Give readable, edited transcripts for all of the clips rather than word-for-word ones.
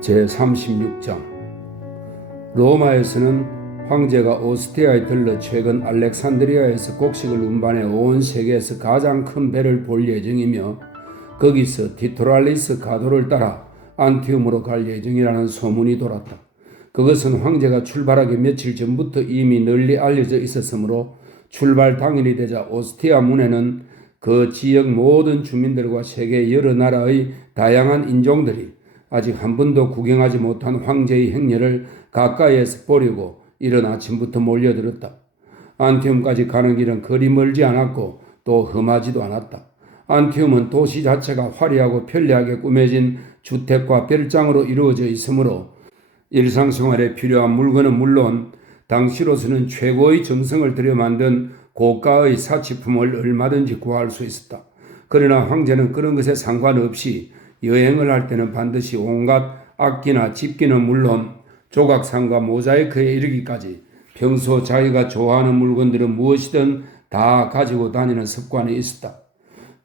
제36장 로마에서는 황제가 오스티아에 들러 최근 알렉산드리아에서 곡식을 운반해 온 세계에서 가장 큰 배를 볼 예정이며 거기서 디토랄리스 가도를 따라 안티움으로 갈 예정이라는 소문이 돌았다. 그것은 황제가 출발하기 며칠 전부터 이미 널리 알려져 있었으므로 출발 당일이 되자 오스티아 문에는 그 지역 모든 주민들과 세계 여러 나라의 다양한 인종들이 아직 한 번도 구경하지 못한 황제의 행렬을 가까이에서 보려고 이른 아침부터 몰려들었다. 안티움까지 가는 길은 그리 멀지 않았고 또 험하지도 않았다. 안티움은 도시 자체가 화려하고 편리하게 꾸며진 주택과 별장으로 이루어져 있으므로 일상생활에 필요한 물건은 물론 당시로서는 최고의 정성을 들여 만든 고가의 사치품을 얼마든지 구할 수 있었다. 그러나 황제는 그런 것에 상관없이 여행을 할 때는 반드시 온갖 악기나 집기는 물론 조각상과 모자이크에 이르기까지 평소 자기가 좋아하는 물건들은 무엇이든 다 가지고 다니는 습관이 있었다.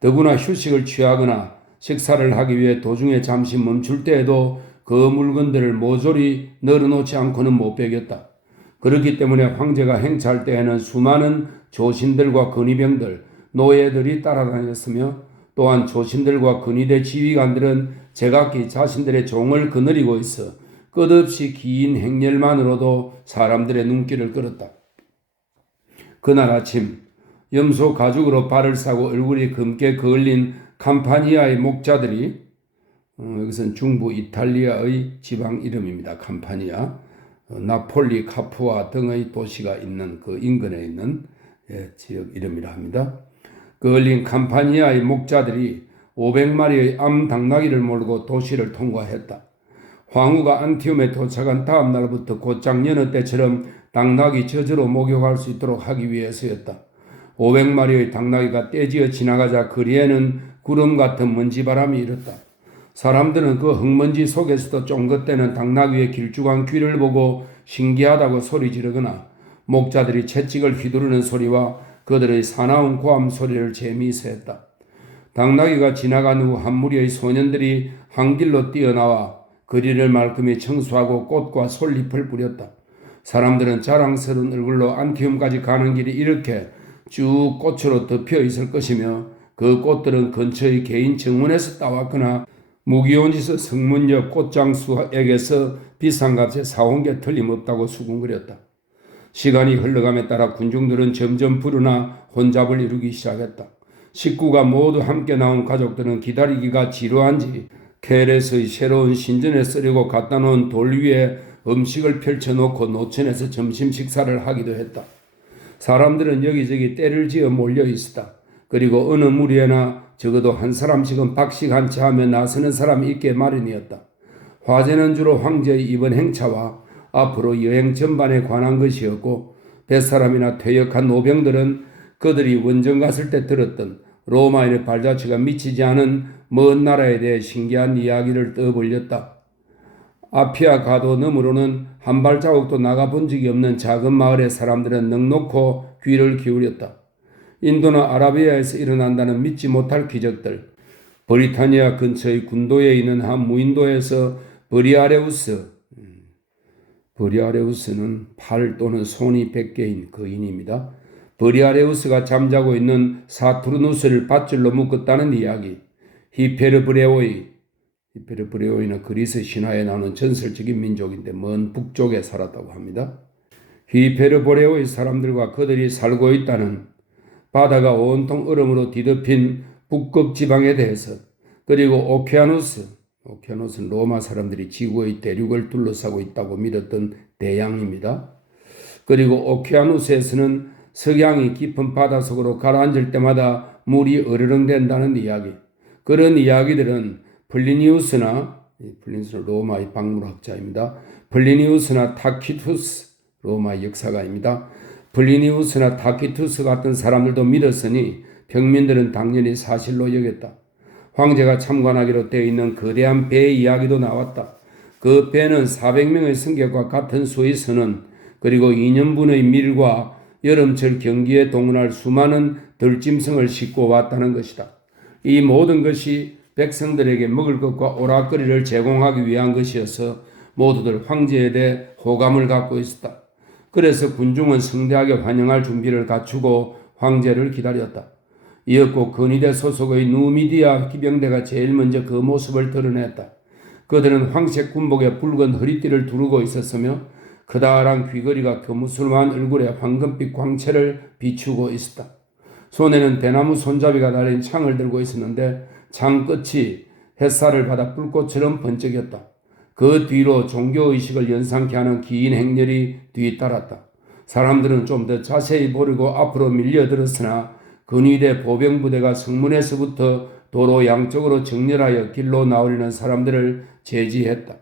더구나 휴식을 취하거나 식사를 하기 위해 도중에 잠시 멈출 때에도 그 물건들을 모조리 널어놓지 않고는 못 베겼다. 그렇기 때문에 황제가 행차할 때에는 수많은 조신들과 근위병들, 노예들이 따라다녔으며 또한 조신들과 근위대 지휘관들은 제각기 자신들의 종을 거느리고 있어 끝없이 긴 행렬만으로도 사람들의 눈길을 끌었다. 그날 아침 염소 가죽으로 발을 싸고 얼굴이 검게 그을린 캄파니아의 목자들이 여기서는 중부 이탈리아의 지방 이름입니다. 캄파니아, 나폴리, 카푸아 등의 도시가 있는 그 인근에 있는 지역 이름이라 합니다. 그을린 캄파니아의 목자들이 500마리의 암 당나귀를 몰고 도시를 통과했다. 황후가 안티움에 도착한 다음 날부터 곧장 여느 때처럼 당나귀 저주로 목욕할 수 있도록 하기 위해서였다. 500마리의 당나귀가 떼지어 지나가자 거리에는 구름 같은 먼지바람이 일었다. 사람들은 그 흙먼지 속에서도 쫑긋대는 당나귀의 길쭉한 귀를 보고 신기하다고 소리 지르거나 목자들이 채찍을 휘두르는 소리와 그들의 사나운 고함 소리를 재미있어 했다. 당나귀가 지나간 후 한 무리의 소년들이 한 길로 뛰어나와 거리를 말끔히 청소하고 꽃과 솔잎을 뿌렸다. 사람들은 자랑스러운 얼굴로 안티움까지 가는 길이 이렇게 쭉 꽃으로 덮여 있을 것이며 그 꽃들은 근처의 개인 정원에서 따왔거나 무기온지서 성문 옆 꽃장수에게서 비싼 값에 사온 게 틀림없다고 수군거렸다. 시간이 흘러감에 따라 군중들은 점점 불어나 혼잡을 이루기 시작했다. 식구가 모두 함께 나온 가족들은 기다리기가 지루한지 켈에서의 새로운 신전에 쓰려고 갖다 놓은 돌 위에 음식을 펼쳐놓고 노천에서 점심 식사를 하기도 했다. 사람들은 여기저기 때를 지어 몰려 있었다. 그리고 어느 무리에나 적어도 한 사람씩은 박식한채 하며 나서는 사람이 있게 마련이었다. 화제는 주로 황제의 이번 행차와 앞으로 여행 전반에 관한 것이었고 뱃사람이나 퇴역한 노병들은 그들이 원정 갔을 때 들었던 로마인의 발자취가 미치지 않은 먼 나라에 대해 신기한 이야기를 떠벌렸다. 아피아 가도 너머로는 한 발자국도 나가본 적이 없는 작은 마을의 사람들은 넋놓고 귀를 기울였다. 인도나 아라비아에서 일어난다는 믿지 못할 기적들, 브리타니아 근처의 군도에 있는 한 무인도에서 버리아레우스는 팔 또는 손이 100개인 거인입니다. 버리아레우스가 잠자고 있는 사투르누스를 밧줄로 묶었다는 이야기, 히페르브레오이는 그리스 신화에 나오는 전설적인 민족인데 먼 북쪽에 살았다고 합니다. 히페르보레오의 사람들과 그들이 살고 있다는 바다가 온통 얼음으로 뒤덮인 북극 지방에 대해서, 그리고 오케아노스는 로마 사람들이 지구의 대륙을 둘러싸고 있다고 믿었던 대양입니다. 그리고 오케아노스에서는 석양이 깊은 바닷속으로 가라앉을 때마다 물이 으르렁댄다는 이야기. 그런 이야기들은 플리니우스는 로마의 박물학자입니다. 플리니우스나 타키투스, 로마의 역사가입니다. 플리니우스나 타키투스 같은 사람들도 믿었으니 평민들은 당연히 사실로 여겼다. 황제가 참관하기로 되어 있는 거대한 배의 이야기도 나왔다. 그 배는 400명의 승객과 같은 수의 선원, 그리고 2년분의 밀과 여름철 경기에 동원할 수많은 들짐승을 싣고 왔다는 것이다. 이 모든 것이 백성들에게 먹을 것과 오락거리를 제공하기 위한 것이어서 모두들 황제에 대해 호감을 갖고 있었다. 그래서 군중은 성대하게 환영할 준비를 갖추고 황제를 기다렸다. 이었고 근위대 소속의 누미디아 기병대가 제일 먼저 그 모습을 드러냈다. 그들은 황색 군복에 붉은 허리띠를 두르고 있었으며 커다란 귀걸이가 거무스름한 얼굴에 황금빛 광채를 비추고 있었다. 손에는 대나무 손잡이가 달린 창을 들고 있었는데 창 끝이 햇살을 받아 불꽃처럼 번쩍였다. 그 뒤로 종교의식을 연상케 하는 긴 행렬이 뒤따랐다. 사람들은 좀 더 자세히 보려고 앞으로 밀려들었으나 근위대 보병부대가 성문에서부터 도로 양쪽으로 정렬하여 길로 나오려는 사람들을 제지했다.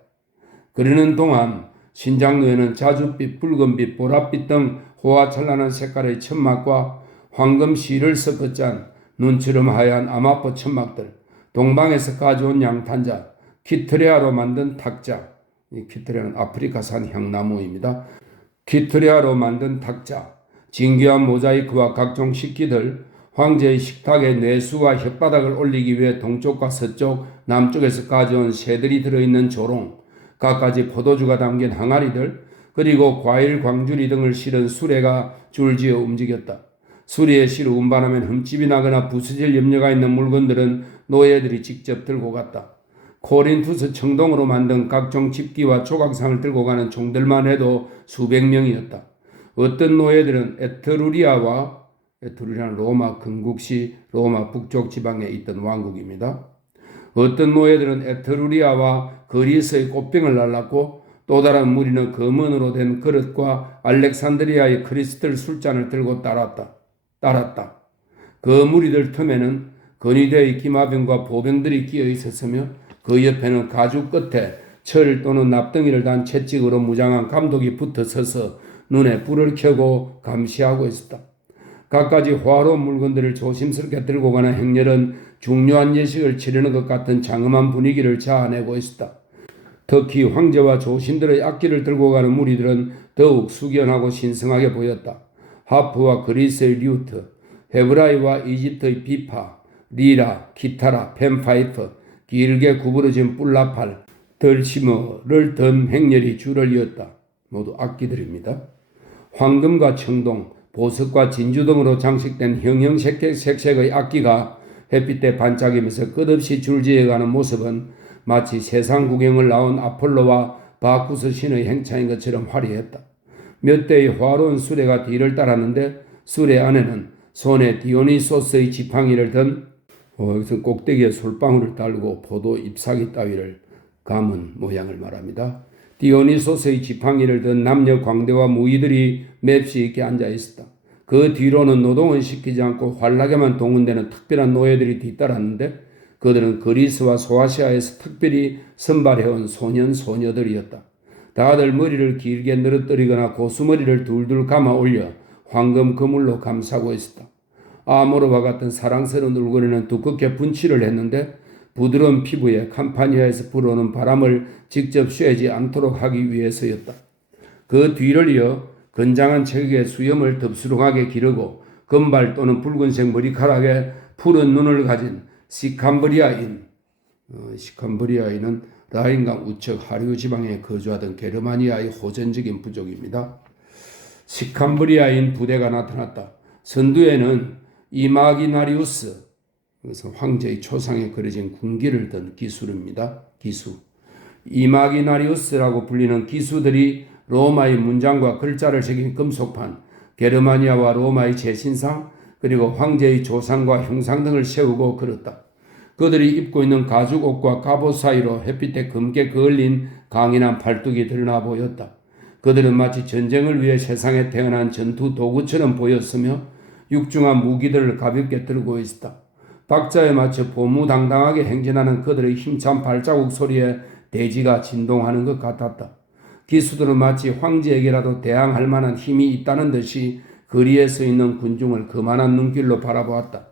그러는 동안 신장로에는 자줏빛, 붉은빛, 보랏빛 등 호화찬란한 색깔의 천막과 황금 실을 섞어 짠 눈처럼 하얀 아마포 천막들, 동방에서 가져온 양탄자, 키트레아로 만든 탁자, 이 키트레아는 아프리카산 향나무입니다. 키트레아로 만든 탁자, 진귀한 모자이크와 각종 식기들, 황제의 식탁에 뇌수와 혓바닥을 올리기 위해 동쪽과 서쪽, 남쪽에서 가져온 새들이 들어있는 조롱, 갖가지 포도주가 담긴 항아리들, 그리고 과일 광주리 등을 실은 수레가 줄지어 움직였다. 수리에 실어 운반하면 흠집이 나거나 부서질 염려가 있는 물건들은 노예들이 직접 들고 갔다. 코린투스 청동으로 만든 각종 집기와 조각상을 들고 가는 종들만 해도 수백 명이었다. 어떤 노예들은 에트루리아는 로마 건국시 로마 북쪽 지방에 있던 왕국입니다. 어떤 노예들은 에트루리아와 그리스의 꽃병을 날랐고 또 다른 무리는 금은으로 된 그릇과 알렉산드리아의 크리스탈 술잔을 들고 따랐다. 그 무리들 틈에는 근위대의 기마병과 보병들이 끼어 있었으며 그 옆에는 가죽 끝에 철 또는 납덩이를 단 채찍으로 무장한 감독이 붙어 서서 눈에 불을 켜고 감시하고 있었다. 갖가지 화로운 물건들을 조심스럽게 들고 가는 행렬은 중요한 예식을 치르는 것 같은 장엄한 분위기를 자아내고 있었다. 특히 황제와 조신들의 악기를 들고 가는 무리들은 더욱 숙연하고 신성하게 보였다. 하프와 그리스의 류트, 헤브라이와 이집트의 비파, 리라, 기타라, 펜파이프, 길게 구부러진 뿔라팔, 덜시머를 든 행렬이 줄을 이었다. 모두 악기들입니다. 황금과 청동, 보석과 진주 등으로 장식된 형형색색의 악기가 햇빛에 반짝이면서 끝없이 줄지어가는 모습은 마치 세상 구경을 나온 아폴로와 바쿠스 신의 행차인 것처럼 화려했다. 몇 대의 화로운 수레가 뒤를 따랐는데 수레 안에는 손에 디오니소스의 지팡이를 든 여기서 꼭대기에 솔방울을 달고 포도 잎사귀 따위를 감은 모양을 말합니다. 디오니소스의 지팡이를 든 남녀 광대와 무의들이 맵시 있게 앉아 있었다. 그 뒤로는 노동은 시키지 않고 환락에만 동원되는 특별한 노예들이 뒤따랐는데 그들은 그리스와 소아시아에서 특별히 선발해온 소년 소녀들이었다. 다들 머리를 길게 늘어뜨리거나 고수머리를 둘둘 감아 올려 황금 그물로 감싸고 있었다. 아모르와 같은 사랑스러운 얼굴에는 두껍게 분칠을 했는데 부드러운 피부에 캄파니아에서 불어오는 바람을 직접 쐬지 않도록 하기 위해서였다. 그 뒤를 이어 건장한 체격에 수염을 덥수룩하게 기르고 금발 또는 붉은색 머리카락에 푸른 눈을 가진 시캄브리아인은 라인강 우측 하류 지방에 거주하던 게르마니아의 호전적인 부족입니다. 시캄브리아인 부대가 나타났다. 선두에는 이마기나리우스, 그것은 황제의 초상에 그려진 군기를 든 기수입니다. 기수. 이마기나리우스라고 불리는 기수들이 로마의 문장과 글자를 새긴 금속판, 게르마니아와 로마의 제신상, 그리고 황제의 조상과 흉상 등을 세우고 걸었다. 그들이 입고 있는 가죽옷과 갑옷 사이로 햇빛에 검게 그을린 강인한 팔뚝이 드러나 보였다. 그들은 마치 전쟁을 위해 세상에 태어난 전투 도구처럼 보였으며 육중한 무기들을 가볍게 들고 있었다. 박자에 맞춰 보무당당하게 행진하는 그들의 힘찬 발자국 소리에 대지가 진동하는 것 같았다. 기수들은 마치 황제에게라도 대항할 만한 힘이 있다는 듯이 거리에 서 있는 군중을 그만한 눈길로 바라보았다.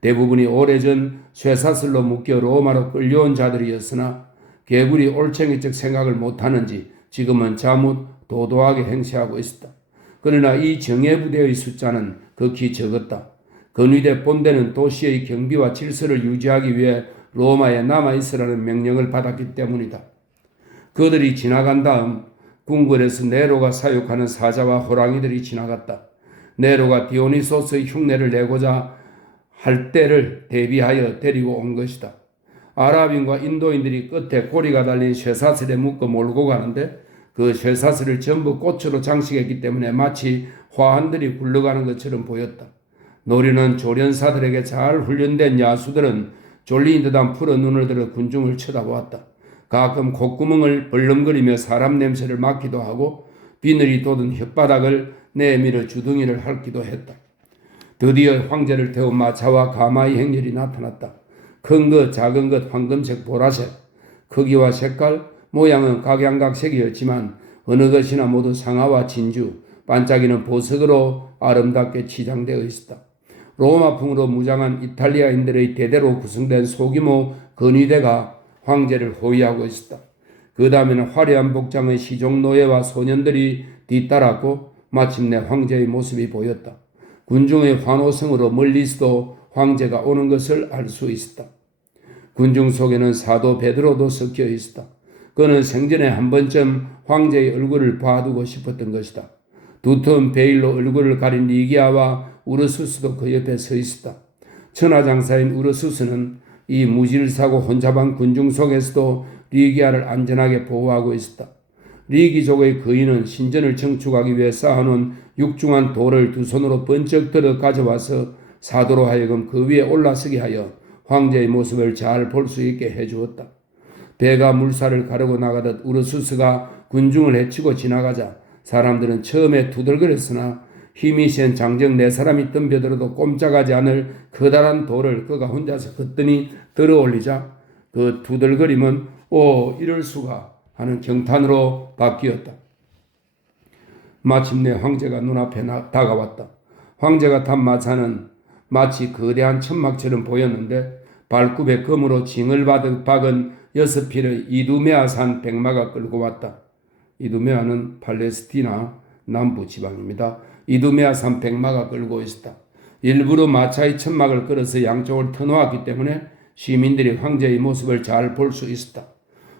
대부분이 오래전 쇠사슬로 묶여 로마로 끌려온 자들이었으나 개구리 올챙이적 생각을 못하는지 지금은 자뭇 도도하게 행세하고 있었다. 그러나 이 정예부대의 숫자는 극히 적었다. 근위대 본대는 도시의 경비와 질서를 유지하기 위해 로마에 남아있으라는 명령을 받았기 때문이다. 그들이 지나간 다음 궁궐에서 네로가 사육하는 사자와 호랑이들이 지나갔다. 네로가 디오니소스의 흉내를 내고자 할 때를 대비하여 데리고 온 것이다. 아랍인과 인도인들이 끝에 고리가 달린 쇠사슬에 묶어 몰고 가는데 그 쇠사슬을 전부 꽃으로 장식했기 때문에 마치 화환들이 굴러가는 것처럼 보였다. 노리는 조련사들에게 잘 훈련된 야수들은 졸린 듯한 푸른 눈을 들어 군중을 쳐다보았다. 가끔 콧구멍을 벌렁거리며 사람 냄새를 맡기도 하고 비늘이 돋은 혓바닥을 내밀어 주둥이를 핥기도 했다. 드디어 황제를 태운 마차와 가마의 행렬이 나타났다. 큰 것, 작은 것, 황금색, 보라색, 크기와 색깔, 모양은 각양각색이었지만 어느 것이나 모두 상아와 진주, 반짝이는 보석으로 아름답게 치장되어 있었다. 로마풍으로 무장한 이탈리아인들의 대대로 구성된 소규모 근위대가 황제를 호위하고 있었다. 그 다음에는 화려한 복장의 시종 노예와 소년들이 뒤따랐고 마침내 황제의 모습이 보였다. 군중의 환호성으로 멀리서도 황제가 오는 것을 알 수 있었다. 군중 속에는 사도 베드로도 섞여 있었다. 그는 생전에 한 번쯤 황제의 얼굴을 봐두고 싶었던 것이다. 두터운 베일로 얼굴을 가린 리기아와 우르수스도 그 옆에 서 있었다. 천하장사인 우르수스는 이 무질서하고 혼잡한 군중 속에서도 리기아를 안전하게 보호하고 있었다. 리기족의 거인은 신전을 청축하기 위해 쌓아놓은 육중한 돌을 두 손으로 번쩍 들어 가져와서 사도로 하여금 그 위에 올라서게 하여 황제의 모습을 잘 볼 수 있게 해주었다. 배가 물살을 가르고 나가듯 우르수스가 군중을 헤치고 지나가자 사람들은 처음에 투덜거렸으나 힘이 센 장정 네 사람이 덤벼들어도 꼼짝하지 않을 커다란 돌을 그가 혼자서 거뜬히 들어올리자 그 투덜거림은 오 이럴 수가 하는 경탄으로 바뀌었다. 마침내 황제가 눈앞에 다가왔다. 황제가 탄 마차는 마치 거대한 천막처럼 보였는데 발굽에 금으로 징을 박은 6필의 이두메아산 백마가 끌고 왔다. 이두메아는 팔레스티나 남부 지방입니다. 이두메아산 백마가 끌고 있었다. 일부러 마차의 천막을 끌어서 양쪽을 터놓았기 때문에 시민들이 황제의 모습을 잘 볼 수 있었다.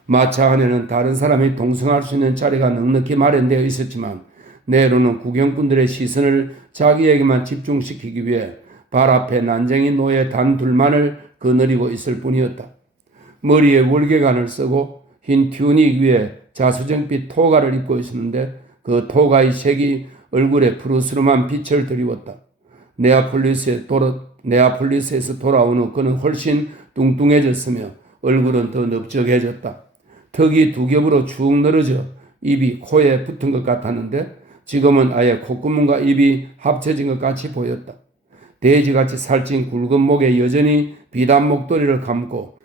마차 안에는 다른 사람이 동성할 수 있는 자리가 넉넉히 마련되어 있었지만 네로는 구경꾼들의 시선을 자기에게만 집중시키기 위해 발 앞에 난쟁이 노예 단 둘만을 거느리고 있을 뿐이었다. 머리에 월계관을 쓰고 흰 튜닉 위에 자수정빛 토가를 입고 있었는데 그 토가의 색이 얼굴에 푸르스름한 빛을 드리웠다. 네아폴리스에서 돌아온 후 그는 훨씬 뚱뚱해졌으며 얼굴은 더 넓적해졌다. 턱이 두 겹으로 축 늘어져 입이 코에 붙은 것 같았는데 지금은 아예 콧구멍과 입이 합쳐진 것 같이 보였다. 돼지같이 살찐 굵은 목에 여전히 비단 목도리를 감고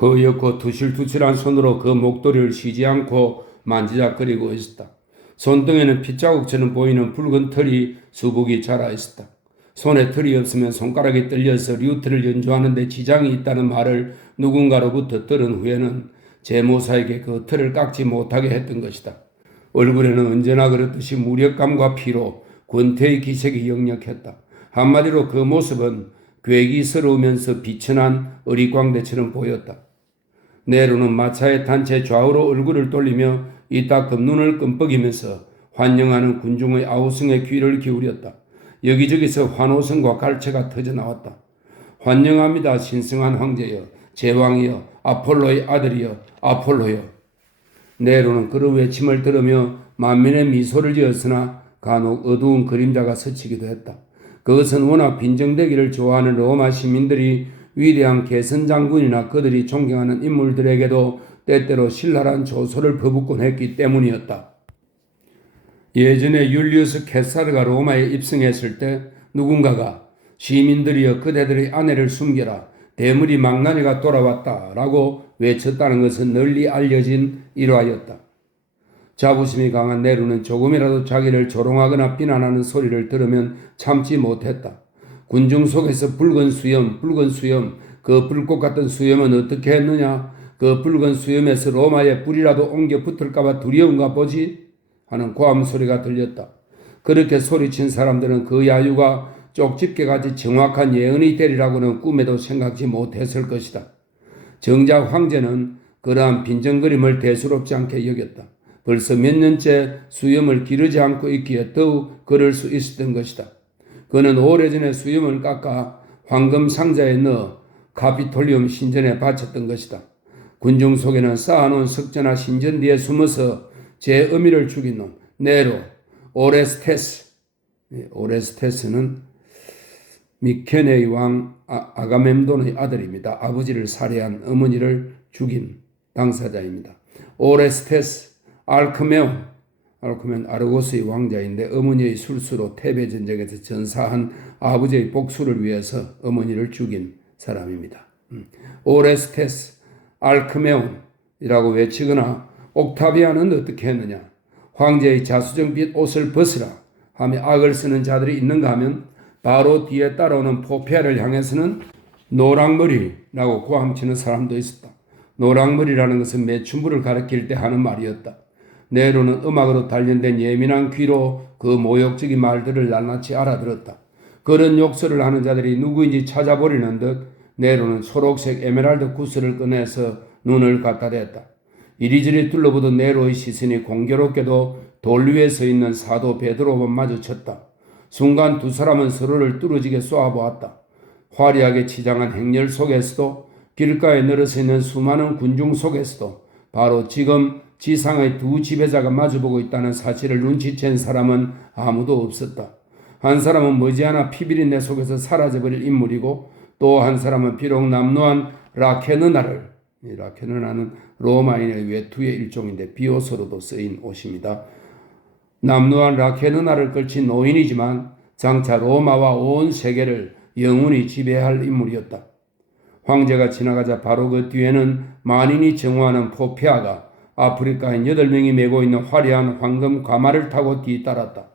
허옇고 투실투실한 손으로 그 목도리를 쉬지 않고 만지작거리고 있었다. 손등에는 핏자국처럼 보이는 붉은 털이 수북이 자라 있었다. 손에 털이 없으면 손가락이 떨려서 류트를 연주하는 데 지장이 있다는 말을 누군가로부터 들은 후에는 제모사에게 그 털을 깎지 못하게 했던 것이다. 얼굴에는 언제나 그렇듯이 무력감과 피로, 권태의 기색이 역력했다. 한마디로 그 모습은 괴기스러우면서 비천한 어릿광대처럼 보였다. 네로는 마차의 단체 좌우로 얼굴을 돌리며 이따금 눈을 끔뻑이면서 환영하는 군중의 아우성에 귀를 기울였다. 여기저기서 환호성과 갈채가 터져나왔다. 환영합니다 신성한 황제여, 제왕이여, 아폴로의 아들이여, 아폴로여. 네로는 그런 외침을 들으며 만면에 미소를 지었으나 간혹 어두운 그림자가 스치기도 했다. 그것은 워낙 빈정대기를 좋아하는 로마 시민들이 위대한 개선 장군이나 그들이 존경하는 인물들에게도 때때로 신랄한 조소를 퍼붓곤 했기 때문이었다. 예전에 율리우스 케사르가 로마에 입성했을 때 누군가가 시민들이여 그대들의 아내를 숨겨라, 대물이 망나니가 돌아왔다 라고 외쳤다는 것은 널리 알려진 일화였다. 자부심이 강한 네로는 조금이라도 자기를 조롱하거나 비난하는 소리를 들으면 참지 못했다. 군중 속에서 붉은 수염, 그 불꽃 같은 수염은 어떻게 했느냐? 그 붉은 수염에서 로마의 불이라도 옮겨 붙을까봐 두려운가 보지? 하는 고함 소리가 들렸다. 그렇게 소리친 사람들은 그 야유가 쪽집게같이 정확한 예언이 되리라고는 꿈에도 생각지 못했을 것이다. 정작 황제는 그러한 빈정거림을 대수롭지 않게 여겼다. 벌써 몇 년째 수염을 기르지 않고 있기에 더욱 그럴 수 있었던 것이다. 그는 오래전에 수염을 깎아 황금 상자에 넣어 카피톨리움 신전에 바쳤던 것이다. 군중 속에는 쌓아놓은 석전화 신전 뒤에 숨어서 제 어미를 죽인 놈 네로 오레스테스는 미케네의 왕 아가멤돈의 아들입니다. 아버지를 살해한 어머니를 죽인 당사자입니다. 오레스테스 알크메온 아르고스의 왕자인데 어머니의 술수로 테베 전쟁에서 전사한 아버지의 복수를 위해서 어머니를 죽인 사람입니다. 오레스테스 알크메온이라고 외치거나 옥타비아는 어떻게 했느냐? 황제의 자수정빛 옷을 벗으라 하며 악을 쓰는 자들이 있는가 하면 바로 뒤에 따라오는 포피아를 향해서는 노랑머리라고 고함치는 사람도 있었다. 노랑머리라는 것은 매춘부를 가리킬 때 하는 말이었다. 네로는 음악으로 단련된 예민한 귀로 그 모욕적인 말들을 낱낱이 알아들었다. 그런 욕설을 하는 자들이 누구인지 찾아보려는 듯 네로는 초록색 에메랄드 구슬을 꺼내서 눈을 갖다 댔다. 이리저리 둘러보던 네로의 시선이 공교롭게도 돌 위에 서 있는 사도 베드로와 마주쳤다. 순간 두 사람은 서로를 뚫어지게 쏘아보았다. 화려하게 치장한 행렬 속에서도 길가에 늘어서 있는 수많은 군중 속에서도 바로 지금 지상의 두 지배자가 마주보고 있다는 사실을 눈치챈 사람은 아무도 없었다. 한 사람은 머지않아 피비린내 속에서 사라져버릴 인물이고 또 한 사람은 비록 남루한 라케느나는 로마인의 외투의 일종인데 비옷으로도 쓰인 옷입니다. 남루한 라케느나를 걸친 노인이지만 장차 로마와 온 세계를 영원히 지배할 인물이었다. 황제가 지나가자 바로 그 뒤에는 만인이 정오하는 포피아가 아프리카인 8명이 메고 있는 화려한 황금 가마를 타고 뒤따랐다.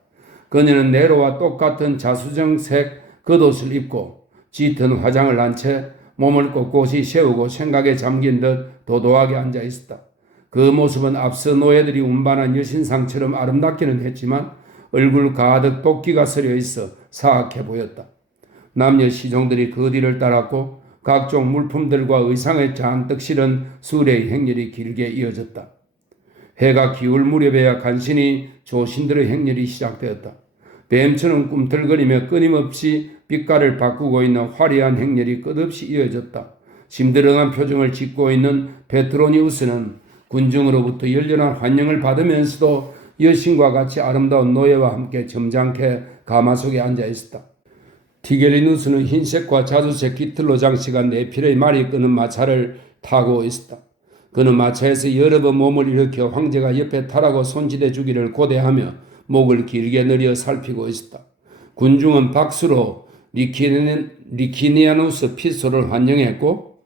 그녀는 네로와 똑같은 자수정색 겉옷을 입고 짙은 화장을 한 채 몸을 꼿꼿이 세우고 생각에 잠긴 듯 도도하게 앉아 있었다. 그 모습은 앞서 노예들이 운반한 여신상처럼 아름답기는 했지만 얼굴 가득 도끼가 서려 있어 사악해 보였다. 남녀 시종들이 그 뒤를 따랐고 각종 물품들과 의상에 잔뜩 실은 수레의 행렬이 길게 이어졌다. 해가 기울 무렵에야 간신히 조신들의 행렬이 시작되었다. 뱀처럼 꿈틀거리며 끊임없이 빛깔을 바꾸고 있는 화려한 행렬이 끝없이 이어졌다. 심드렁한 표정을 짓고 있는 페트로니우스는 군중으로부터 열렬한 환영을 받으면서도 여신과 같이 아름다운 노예와 함께 점잖게 가마속에 앉아 있었다. 티게리누스는 흰색과 자주색 깃털로 장식한 네필의 말이 끄는 마차를 타고 있었다. 그는 마차에서 여러 번 몸을 일으켜 황제가 옆에 타라고 손짓해 주기를 고대하며 목을 길게 늘여 살피고 있었다. 군중은 박수로 리키니아누스 피소를 환영했고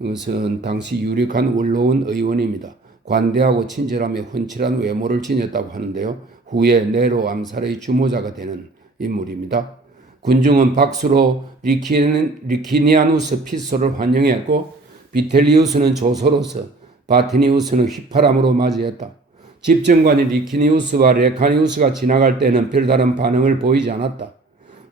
이것은 당시 유력한 원로원 의원입니다. 관대하고 친절하며 훤칠한 외모를 지녔다고 하는데요. 후에 네로 암살의 주모자가 되는 인물입니다. 군중은 박수로 리키니아누스 피소를 환영했고 비텔리우스는 조소로서 바티니우스는 휘파람으로 맞이했다. 집정관이 리키니우스와 레카니우스가 지나갈 때는 별다른 반응을 보이지 않았다.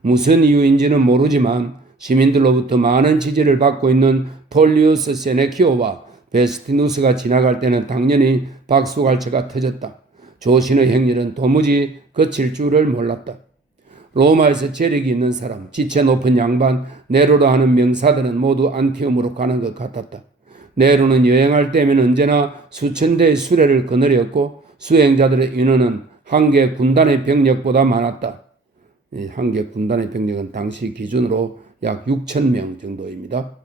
무슨 이유인지는 모르지만 시민들로부터 많은 지지를 받고 있는 톨리우스 세네키오와 베스티누스가 지나갈 때는 당연히 박수갈채가 터졌다. 조신의 행렬은 도무지 그칠 줄을 몰랐다. 로마에서 재력이 있는 사람, 지체 높은 양반, 네로라 하는 명사들은 모두 안티움으로 가는 것 같았다. 네로는 여행할 때면 언제나 수천 대의 수레를 거느렸고 수행자들의 인원은 한 개 군단의 병력보다 많았다. 한 개 군단의 병력은 당시 기준으로 약 6,000명 정도입니다.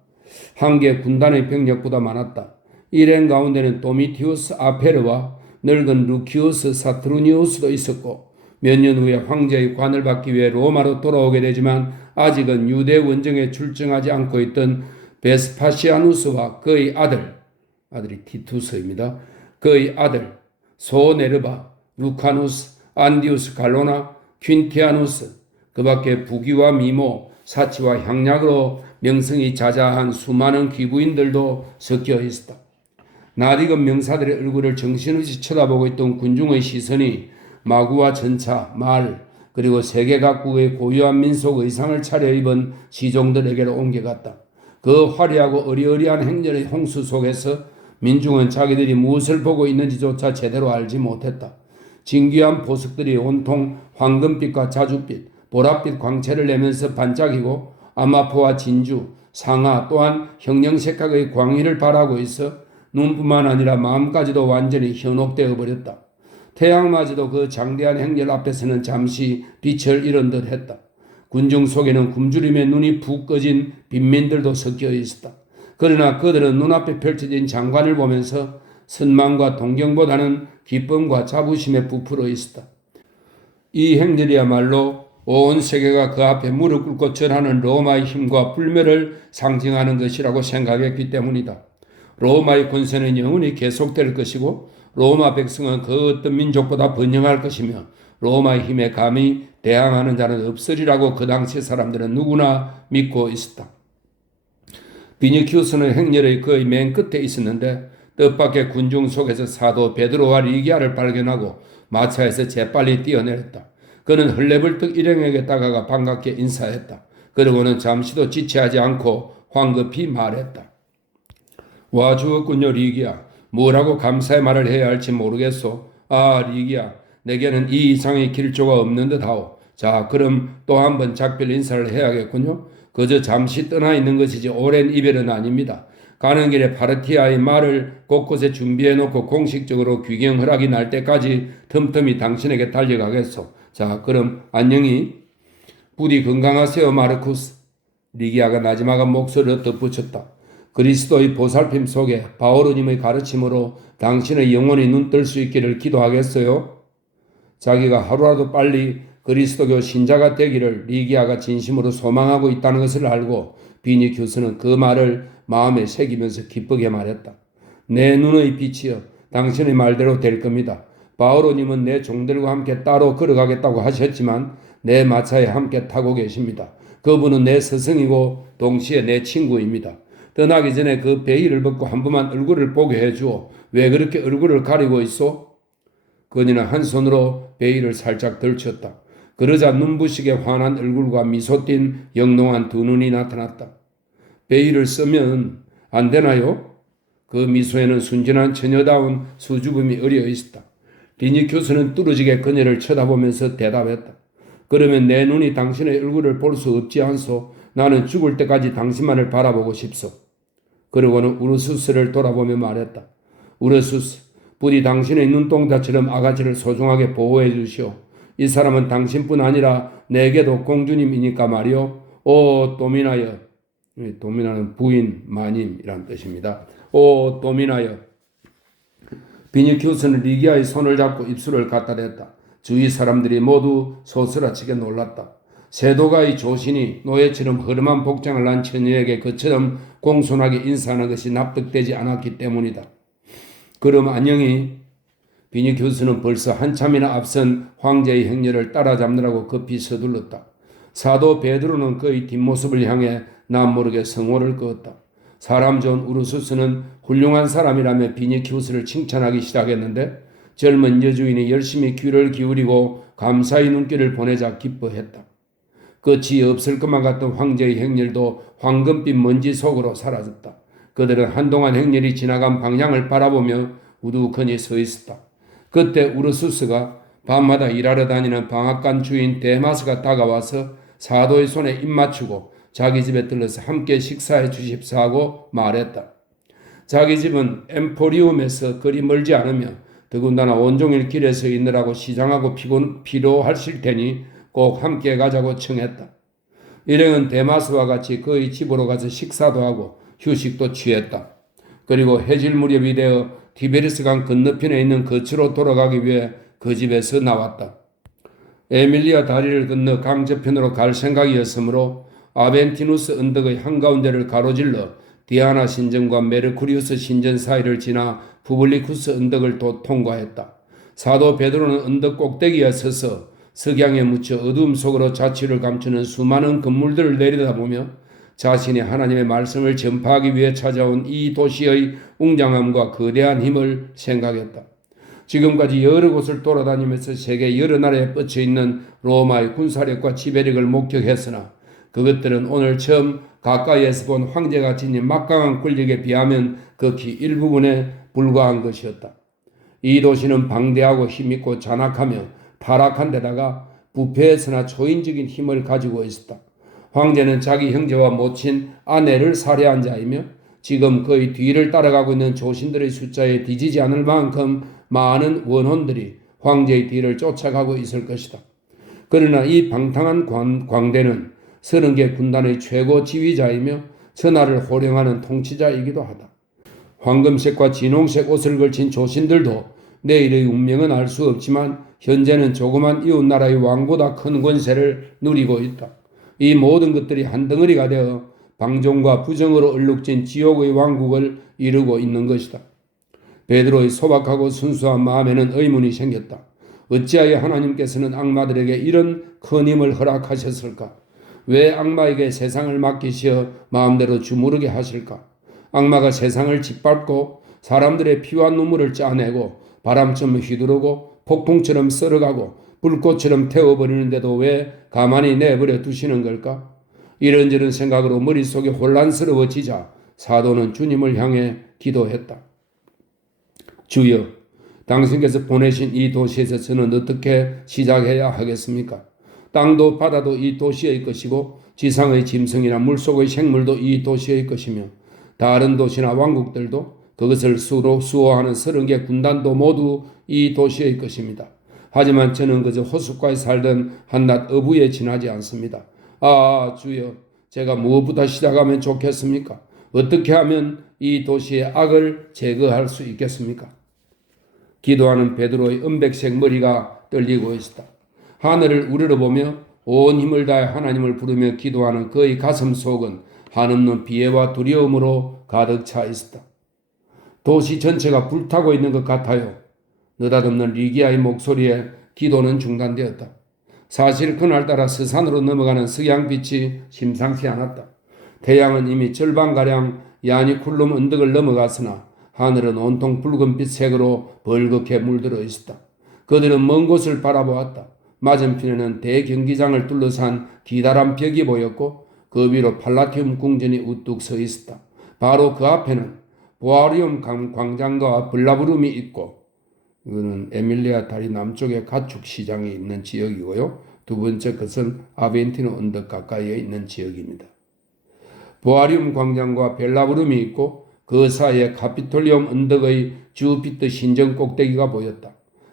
한 개 군단의 병력보다 많았다. 일행 가운데는 도미티우스 아페르와 늙은 루키우스 사트루니우스도 있었고 몇 년 후에 황제의 관을 받기 위해 로마로 돌아오게 되지만 아직은 유대 원정에 출정하지 않고 있던 베스파시아누스와 그의 아들이 티투스입니다. 그의 아들 소네르바, 루카누스, 안디우스 갈로나, 퀸티아누스, 그 밖에 부귀와 미모, 사치와 향락으로 명성이 자자한 수많은 귀부인들도 섞여 있었다. 낯익은 명사들의 얼굴을 정신없이 쳐다보고 있던 군중의 시선이 마구와 전차, 말, 그리고 세계 각국의 고유한 민속 의상을 차려입은 시종들에게로 옮겨갔다. 그 화려하고 어리어리한 행렬의 홍수 속에서 민중은 자기들이 무엇을 보고 있는지조차 제대로 알지 못했다. 진귀한 보석들이 온통 황금빛과 자줏빛, 보랏빛 광채를 내면서 반짝이고 아마포와 진주, 상아 또한 형형색학의 광희를 발하고 있어 눈뿐만 아니라 마음까지도 완전히 현혹되어 버렸다. 태양마저도 그 장대한 행렬 앞에서는 잠시 빛을 잃은 듯 했다. 군중 속에는 굶주림에 눈이 푹 꺼진 빈민들도 섞여 있었다. 그러나 그들은 눈앞에 펼쳐진 장관을 보면서 선망과 동경보다는 기쁨과 자부심에 부풀어 있었다. 이 행렬이야말로 온 세계가 그 앞에 무릎 꿇고 절하는 로마의 힘과 불멸을 상징하는 것이라고 생각했기 때문이다. 로마의 권세는 영원히 계속될 것이고 로마 백성은 그 어떤 민족보다 번영할 것이며 로마의 힘에 감히 대항하는 자는 없으리라고 그 당시 사람들은 누구나 믿고 있었다. 비니키우스는 행렬의 거의 맨 끝에 있었는데 뜻밖의 군중 속에서 사도 베드로와 리기아를 발견하고 마차에서 재빨리 뛰어내렸다. 그는 헐레벌떡 일행에게 다가가 반갑게 인사했다. 그러고는 잠시도 지체하지 않고 황급히 말했다. 와 주었군요, 리기아. 뭐라고 감사의 말을 해야 할지 모르겠소. 아, 리기아, 내게는 이 이상의 길조가 없는 듯하오. 자, 그럼 또 한번 작별 인사를 해야겠군요. 그저 잠시 떠나 있는 것이지 오랜 이별은 아닙니다. 가는 길에 파르티아의 말을 곳곳에 준비해놓고 공식적으로 귀경 허락이 날 때까지 틈틈이 당신에게 달려가겠소. 자, 그럼 안녕히. 부디 건강하세요, 마르쿠스. 리기아가 나지막한 목소리로 덧붙였다. 그리스도의 보살핌 속에 바오로님의 가르침으로 당신의 영혼이 눈뜰 수 있기를 기도하겠어요. 자기가 하루라도 빨리 그리스도교 신자가 되기를 리기아가 진심으로 소망하고 있다는 것을 알고 비니큐스는 그 말을 마음에 새기면서 기쁘게 말했다. 내 눈의 빛이여, 당신의 말대로 될 겁니다. 바오로님은 내 종들과 함께 따로 걸어가겠다고 하셨지만 내 마차에 함께 타고 계십니다. 그분은 내 스승이고 동시에 내 친구입니다. 떠나기 전에 그 베일을 벗고 한 번만 얼굴을 보게 해주오. 왜 그렇게 얼굴을 가리고 있소? 그녀는 한 손으로 베일을 살짝 덜쳤다. 그러자 눈부시게 환한 얼굴과 미소 띤 영롱한 두 눈이 나타났다. 베일을 쓰면 안 되나요? 그 미소에는 순진한 처녀다운 수줍음이 어려 있었다. 비니큐스는 뚫어지게 그녀를 쳐다보면서 대답했다. 그러면 내 눈이 당신의 얼굴을 볼 수 없지 않소? 나는 죽을 때까지 당신만을 바라보고 싶소. 그러고는 우르수스를 돌아보며 말했다. 우르수스, 부디 당신의 눈동자처럼 아가씨를 소중하게 보호해 주시오. 이 사람은 당신뿐 아니라 내게도 공주님이니까 말이오. 오 도미나여. 도미나는 부인, 마님이란 뜻입니다. 오 도미나여. 비니큐스는 리기아의 손을 잡고 입술을 갖다 댔다. 주위 사람들이 모두 소스라치게 놀랐다. 세도가의 조신이 노예처럼 허름한 복장을 한 처녀에게 그처럼 공손하게 인사하는 것이 납득되지 않았기 때문이다. 그럼 안녕히. 비니큐스는 벌써 한참이나 앞선 황제의 행렬을 따라잡느라고 급히 서둘렀다. 사도 베드로는 그의 뒷모습을 향해 남모르게 성호를 그었다. 사람 좋은 우르수스는 훌륭한 사람이라며 비니키우스를 칭찬하기 시작했는데 젊은 여주인이 열심히 귀를 기울이고 감사의 눈길을 보내자 기뻐했다. 끝이 없을 것만 같던 황제의 행렬도 황금빛 먼지 속으로 사라졌다. 그들은 한동안 행렬이 지나간 방향을 바라보며 우두커니 서 있었다. 그때 우르수스가 밤마다 일하러 다니는 방앗간 주인 데마스가 다가와서 사도의 손에 입 맞추고 자기 집에 들러서 함께 식사해 주십사 하고 말했다. 자기 집은 엠포리움에서 그리 멀지 않으며 더군다나 온종일 길에서 있느라고 시장하고 피로하실 테니 꼭 함께 가자고 청했다. 일행은 데마스와 같이 그의 집으로 가서 식사도 하고 휴식도 취했다. 그리고 해질 무렵이 되어 티베리스강 건너편에 있는 거처로 돌아가기 위해 그 집에서 나왔다. 에밀리아 다리를 건너 강저편으로 갈 생각이었으므로 아벤티누스 언덕의 한가운데를 가로질러 디아나 신전과 메르쿠리우스 신전 사이를 지나 푸블리쿠스 언덕을 통과했다. 사도 베드로는 언덕 꼭대기에 서서 석양에 묻혀 어두움 속으로 자취를 감추는 수많은 건물들을 내려다보며 자신이 하나님의 말씀을 전파하기 위해 찾아온 이 도시의 웅장함과 거대한 힘을 생각했다. 지금까지 여러 곳을 돌아다니면서 세계 여러 나라에 뻗쳐 있는 로마의 군사력과 지배력을 목격했으나 그것들은 오늘 처음 가까이에서 본 황제가 지닌 막강한 권력에 비하면 극히 일부분에 불과한 것이었다. 이 도시는 방대하고 힘있고 잔악하며 타락한 데다가 부패했으나 초인적인 힘을 가지고 있었다. 황제는 자기 형제와 모친 아내를 살해한 자이며 지금 그의 뒤를 따라가고 있는 조신들의 숫자에 뒤지지 않을 만큼 많은 원혼들이 황제의 뒤를 쫓아가고 있을 것이다. 그러나 이 방탕한 광대는 30개 군단의 최고 지휘자이며 천하를 호령하는 통치자이기도 하다. 황금색과 진홍색 옷을 걸친 조신들도 내일의 운명은 알 수 없지만 현재는 조그만 이웃나라의 왕보다 큰 권세를 누리고 있다. 이 모든 것들이 한 덩어리가 되어 방종과 부정으로 얼룩진 지옥의 왕국을 이루고 있는 것이다. 베드로의 소박하고 순수한 마음에는 의문이 생겼다. 어찌하여 하나님께서는 악마들에게 이런 큰 힘을 허락하셨을까? 왜 악마에게 세상을 맡기시어 마음대로 주무르게 하실까? 악마가 세상을 짓밟고 사람들의 피와 눈물을 짜내고 바람처럼 휘두르고 폭풍처럼 썰어가고 불꽃처럼 태워버리는데도 왜 가만히 내버려 두시는 걸까? 이런저런 생각으로 머릿속이 혼란스러워지자 사도는 주님을 향해 기도했다. 주여, 당신께서 보내신 이 도시에서 저는 어떻게 시작해야 하겠습니까? 땅도 바다도 이 도시의 것이고 지상의 짐승이나 물속의 생물도 이 도시의 것이며 다른 도시나 왕국들도 그것을 수호하는 30개 군단도 모두 이 도시의 것입니다. 하지만 저는 그저 호숫가에 살던 한낱 어부에 지나지 않습니다. 아, 주여, 제가 무엇부터 시작하면 좋겠습니까? 어떻게 하면 이 도시의 악을 제거할 수 있겠습니까? 기도하는 베드로의 은백색 머리가 떨리고 있었다. 하늘을 우러러보며 온 힘을 다해 하나님을 부르며 기도하는 그의 가슴 속은 한없는 비애와 두려움으로 가득 차 있었다. 도시 전체가 불타고 있는 것 같아요. 느닷없는 리기아의 목소리에 기도는 중단되었다. 사실 그날따라 서산으로 넘어가는 석양빛이 심상치 않았다. 태양은 이미 절반가량 야니쿨룸 언덕을 넘어갔으나 하늘은 온통 붉은빛색으로 벌겋게 물들어 있었다. 그들은 먼 곳을 바라보았다. 맞은편에는 대경기장을 둘러싼 기다란 벽이 보였고 그 위로 팔라티움 궁전이 우뚝 서 있었다. 바로 그 앞에는 보아리움 광장과 블라브룸이 있고, 이거는 에밀리아 다리 남쪽에 가축 시장이 있는 지역이고요. 두 번째 것은 아벤티노 언덕 가까이에 있는 지역입니다. 보아리움 광장과 벨라브룸이 있고 그 사이에 카피톨리움 언덕의 주피터 신전 꼭대기가 보였다.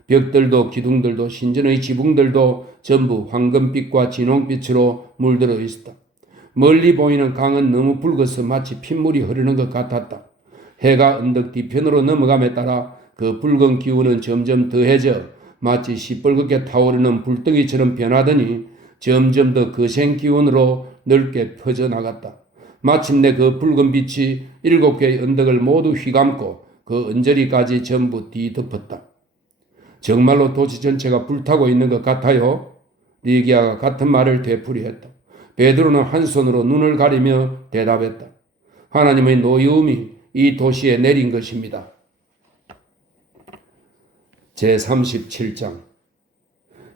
벽들도 기둥들도 신전의 지붕들도 전부 황금빛과 진홍빛으로 물들어 있었다. 멀리 보이는 강은 너무 붉어서 마치 핏물이 흐르는 것 같았다. 해가 언덕 뒤편으로 넘어감에 따라 그 붉은 기운은 점점 더해져 마치 시뻘겋게 타오르는 불덩이처럼 변하더니 점점 더 거센 기운으로 넓게 퍼져나갔다. 마침내 그 붉은 빛이 7개의 언덕을 모두 휘감고 그 언저리까지 전부 뒤덮었다. 정말로 도시 전체가 불타고 있는 것 같아요. 리기아가 같은 말을 되풀이했다. 베드로는 한 손으로 눈을 가리며 대답했다. 하나님의 노여움이 이 도시에 내린 것입니다. 제37장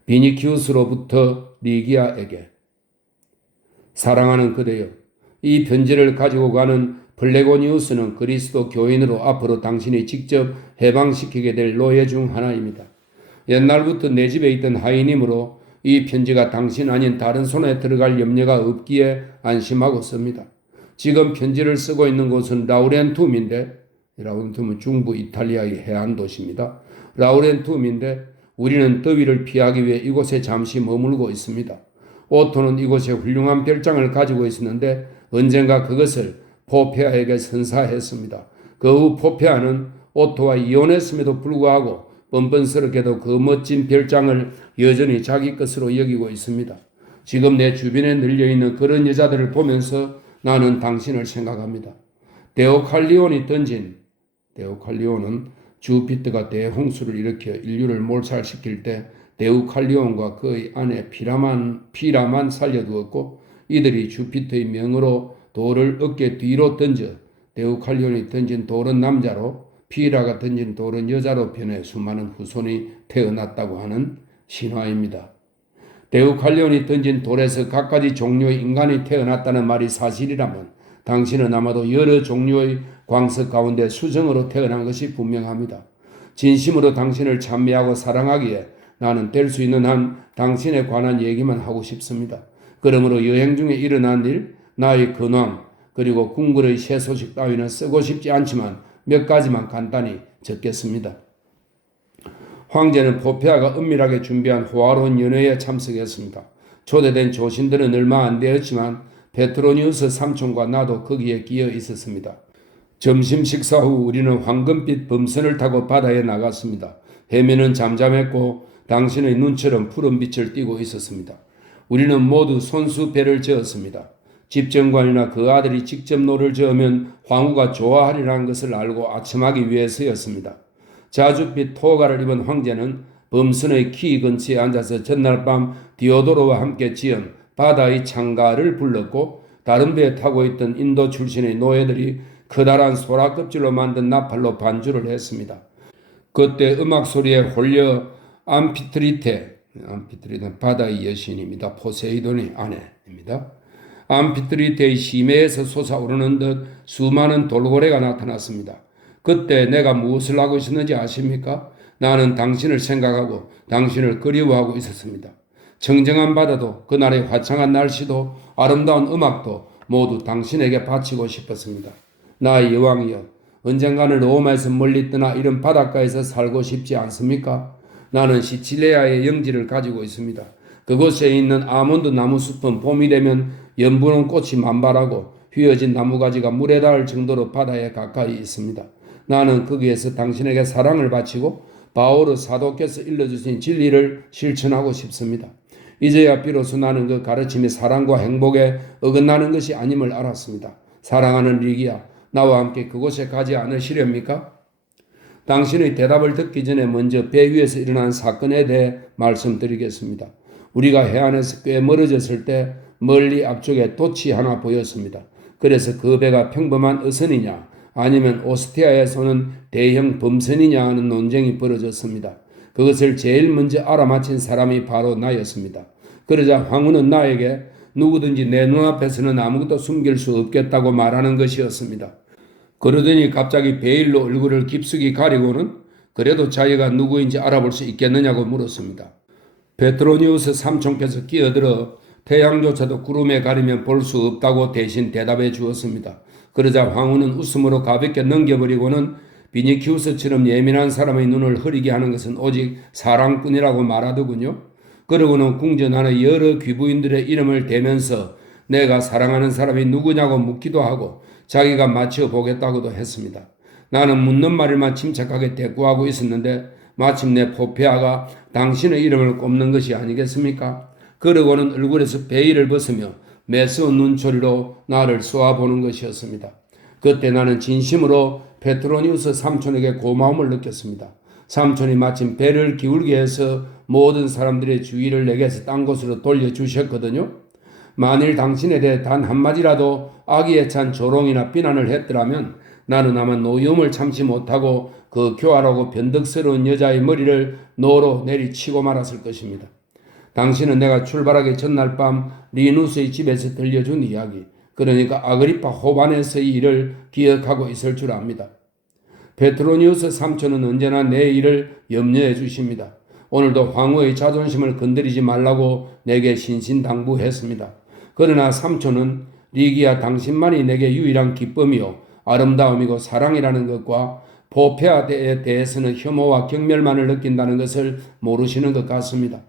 비니키우스로부터 리기아에게 사랑하는 그대여, 이 편지를 가지고 가는 플레고니우스는 그리스도 교인으로 앞으로 당신이 직접 해방시키게 될 노예 중 하나입니다. 옛날부터 내 집에 있던 하인이므로 이 편지가 당신 아닌 다른 손에 들어갈 염려가 없기에 안심하고 씁니다. 지금 편지를 쓰고 있는 곳은 라우렌툼인데, 라우렌툼은 중부 이탈리아의 해안 도시입니다. 라우렌툼인데 우리는 더위를 피하기 위해 이곳에 잠시 머물고 있습니다. 오토는 이곳에 훌륭한 별장을 가지고 있었는데 언젠가 그것을 포페아에게 선사했습니다. 그 후 포페아는 오토와 이혼했음에도 불구하고 뻔뻔스럽게도 그 멋진 별장을 여전히 자기 것으로 여기고 있습니다. 지금 내 주변에 늘려있는 그런 여자들을 보면서 나는 당신을 생각합니다. 데오칼리온은 주피터가 대홍수를 일으켜 인류를 몰살시킬 때 데우칼리온과 그의 아내 피라만 살려두었고, 이들이 주피터의 명으로 돌을 어깨 뒤로 던져 데우칼리온이 던진 돌은 남자로 피라가 던진 돌은 여자로 변해 수많은 후손이 태어났다고 하는 신화입니다. 데우칼리온이 던진 돌에서 갖가지 종류의 인간이 태어났다는 말이 사실이라면 당신은 아마도 여러 종류의 광석 가운데 수정으로 태어난 것이 분명합니다. 진심으로 당신을 찬미하고 사랑하기에 나는 될 수 있는 한 당신에 관한 얘기만 하고 싶습니다. 그러므로 여행 중에 일어난 일, 나의 근황, 그리고 궁궐의 새 소식 따위는 쓰고 싶지 않지만 몇 가지만 간단히 적겠습니다. 황제는 포페아가 은밀하게 준비한 호화로운 연회에 참석했습니다. 초대된 조신들은 얼마 안 되었지만 페트로니우스 삼촌과 나도 거기에 끼어 있었습니다. 점심 식사 후 우리는 황금빛 범선을 타고 바다에 나갔습니다. 해면은 잠잠했고 당신의 눈처럼 푸른 빛을 띠고 있었습니다. 우리는 모두 손수 배를 저었습니다. 집정관이나 그 아들이 직접 노를 저으면 황후가 좋아하리라는 것을 알고 아첨하기 위해서였습니다. 자줏빛 토가를 입은 황제는 범선의 키 근처에 앉아서 전날 밤 디오도로와 함께 지은 바다의 창가를 불렀고 다른 배에 타고 있던 인도 출신의 노예들이 커다란 소라 껍질로 만든 나팔로 반주를 했습니다. 그때 음악 소리에 홀려 암피트리테는 바다의 여신입니다. 포세이돈의 아내입니다. 암피트리테의 심해에서 솟아오르는 듯 수많은 돌고래가 나타났습니다. 그때 내가 무엇을 하고 있었는지 아십니까? 나는 당신을 생각하고 당신을 그리워하고 있었습니다. 청정한 바다도 그날의 화창한 날씨도 아름다운 음악도 모두 당신에게 바치고 싶었습니다. 나의 여왕이여, 언젠가는 로마에서 멀리 떠나 이런 바닷가에서 살고 싶지 않습니까? 나는 시칠리아의 영지를 가지고 있습니다. 그곳에 있는 아몬드 나무 숲은 봄이 되면 연분홍 꽃이 만발하고 휘어진 나무가지가 물에 닿을 정도로 바다에 가까이 있습니다. 나는 거기에서 당신에게 사랑을 바치고 바오르 사도께서 일러주신 진리를 실천하고 싶습니다. 이제야 비로소 나는 그 가르침이 사랑과 행복에 어긋나는 것이 아님을 알았습니다. 사랑하는 리기야, 나와 함께 그곳에 가지 않으시렵니까? 당신의 대답을 듣기 전에 먼저 배 위에서 일어난 사건에 대해 말씀드리겠습니다. 우리가 해안에서 꽤 멀어졌을 때 멀리 앞쪽에 돛이 하나 보였습니다. 그래서 그 배가 평범한 어선이냐 아니면 오스티아에서 오는 대형 범선이냐 하는 논쟁이 벌어졌습니다. 그것을 제일 먼저 알아맞힌 사람이 바로 나였습니다. 그러자 황후는 나에게 누구든지 내 눈앞에서는 아무것도 숨길 수 없겠다고 말하는 것이었습니다. 그러더니 갑자기 베일로 얼굴을 깊숙이 가리고는 그래도 자기가 누구인지 알아볼 수 있겠느냐고 물었습니다. 페트로니우스 삼촌께서 끼어들어 태양조차도 구름에 가리면 볼 수 없다고 대신 대답해 주었습니다. 그러자 황후는 웃음으로 가볍게 넘겨버리고는 비니키우스처럼 예민한 사람의 눈을 흐리게 하는 것은 오직 사랑뿐이라고 말하더군요. 그러고는 궁전 안에 여러 귀부인들의 이름을 대면서 내가 사랑하는 사람이 누구냐고 묻기도 하고 자기가 맞춰보겠다고도 했습니다. 나는 묻는 말을만 침착하게 대꾸하고 있었는데 마침내 포페아가 당신의 이름을 꼽는 것이 아니겠습니까? 그러고는 얼굴에서 베일을 벗으며 매서운 눈초리로 나를 쏘아보는 것이었습니다. 그때 나는 진심으로 페트로니우스 삼촌에게 고마움을 느꼈습니다. 삼촌이 마침 배를 기울게 해서 모든 사람들의 주의를 내게서 딴 곳으로 돌려주셨거든요. 만일 당신에 대해 단 한마디라도 악의에 찬 조롱이나 비난을 했더라면 나는 아마 노여움을 참지 못하고 그 교활하고 변덕스러운 여자의 머리를 노로 내리치고 말았을 것입니다. 당신은 내가 출발하기 전날 밤 리누스의 집에서 들려준 이야기, 그러니까 아그리파 호반에서의 일을 기억하고 있을 줄 압니다. 페트로니우스 삼촌은 언제나 내 일을 염려해 주십니다. 오늘도 황후의 자존심을 건드리지 말라고 내게 신신당부했습니다. 그러나 삼촌은 리기야, 당신만이 내게 유일한 기쁨이요 아름다움이고 사랑이라는 것과 포페아에 대해서는 혐오와 경멸만을 느낀다는 것을 모르시는 것 같습니다.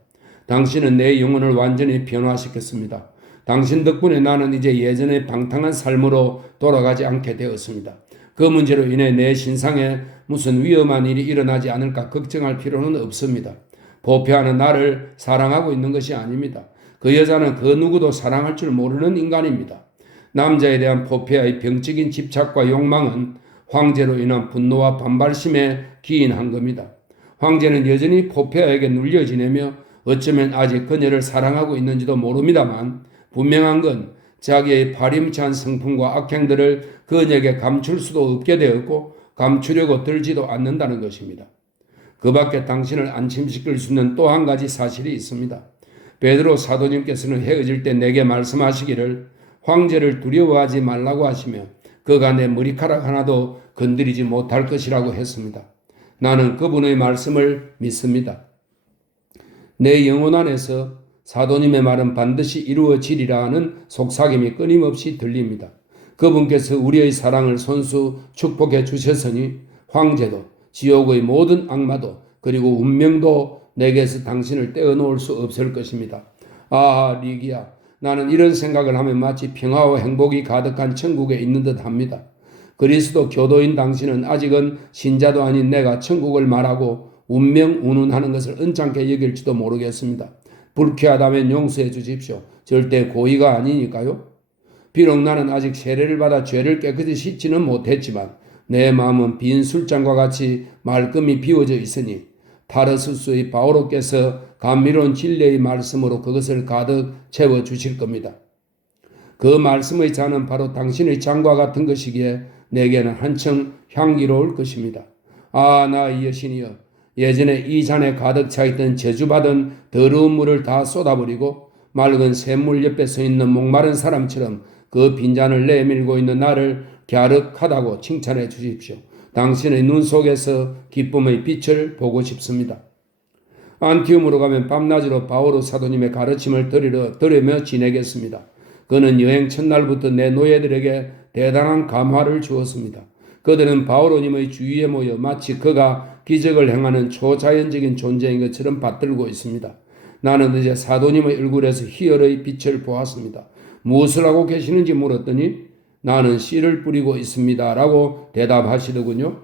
당신은 내 영혼을 완전히 변화시켰습니다. 당신 덕분에 나는 이제 예전의 방탕한 삶으로 돌아가지 않게 되었습니다. 그 문제로 인해 내 신상에 무슨 위험한 일이 일어나지 않을까 걱정할 필요는 없습니다. 포페아는 나를 사랑하고 있는 것이 아닙니다. 그 여자는 그 누구도 사랑할 줄 모르는 인간입니다. 남자에 대한 포페아의 병적인 집착과 욕망은 황제로 인한 분노와 반발심에 기인한 겁니다. 황제는 여전히 포페아에게 눌려 지내며 어쩌면 아직 그녀를 사랑하고 있는지도 모릅니다만 분명한 건 자기의 파렴치한 성품과 악행들을 그녀에게 감출 수도 없게 되었고 감추려고 들지도 않는다는 것입니다. 그 밖에 당신을 안심시킬 수 있는 또 한 가지 사실이 있습니다. 베드로 사도님께서는 헤어질 때 내게 말씀하시기를 황제를 두려워하지 말라고 하시며 그가 내 머리카락 하나도 건드리지 못할 것이라고 했습니다. 나는 그분의 말씀을 믿습니다. 내 영혼 안에서 사도님의 말은 반드시 이루어지리라 하는 속삭임이 끊임없이 들립니다. 그분께서 우리의 사랑을 손수 축복해 주셨으니 황제도 지옥의 모든 악마도 그리고 운명도 내게서 당신을 떼어놓을 수 없을 것입니다. 아, 리기야, 나는 이런 생각을 하면 마치 평화와 행복이 가득한 천국에 있는 듯 합니다. 그리스도 교도인 당신은 아직은 신자도 아닌 내가 천국을 말하고 운명 운운하는 것을 언짢게 여길지도 모르겠습니다. 불쾌하다면 용서해 주십시오. 절대 고의가 아니니까요. 비록 나는 아직 세례를 받아 죄를 깨끗이 씻지는 못했지만 내 마음은 빈 술잔과 같이 말끔히 비워져 있으니 타르수스의 바오로께서 감미로운 진리의 말씀으로 그것을 가득 채워주실 겁니다. 그 말씀의 잔은 바로 당신의 잔과 같은 것이기에 내게는 한층 향기로울 것입니다. 아, 나의 여신이여, 예전에 이 잔에 가득 차있던 저주받은 더러운 물을 다 쏟아버리고 맑은 샘물 옆에 서 있는 목마른 사람처럼 그 빈잔을 내밀고 있는 나를 갸륵하다고 칭찬해 주십시오. 당신의 눈 속에서 기쁨의 빛을 보고 싶습니다. 안티움으로 가면 밤낮으로 바오로 사도님의 가르침을 들으며 지내겠습니다. 그는 여행 첫날부터 내 노예들에게 대단한 감화를 주었습니다. 그들은 바오로님의 주위에 모여 마치 그가 기적을 행하는 초자연적인 존재인 것처럼 받들고 있습니다. 나는 이제 사도님의 얼굴에서 희열의 빛을 보았습니다. 무엇을 하고 계시는지 물었더니 나는 씨를 뿌리고 있습니다 라고 대답하시더군요.